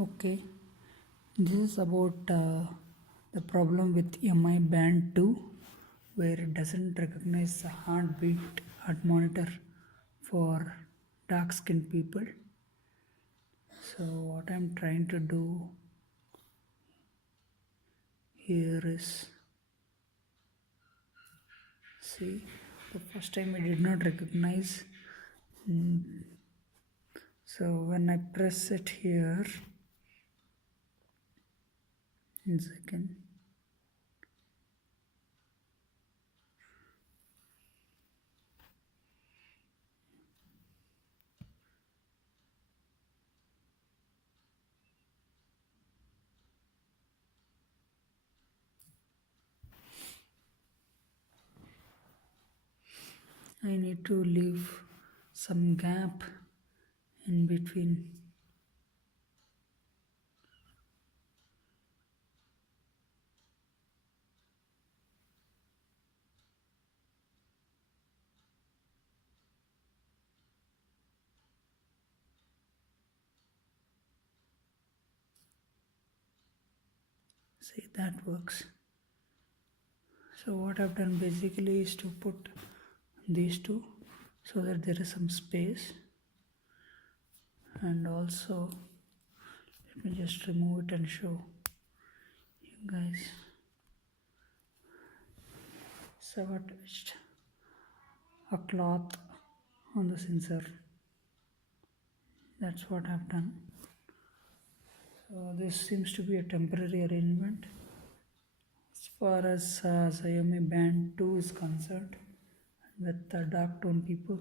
Okay, this is about the problem with MI band 2 where it doesn't recognize the heartbeat at monitor for dark skinned people. So, what I'm trying to do here is see the first time I did not recognize. So, when I press it here, in second. I need to leave some gap in between. See, that works. So what I've done basically is to put these two so that there is some space, and also let me just remove it and show you guys. So I attached a cloth on the sensor. That's what I've done. So this seems to be a temporary arrangement as far as Xiaomi Band 2 is concerned with the dark tone people.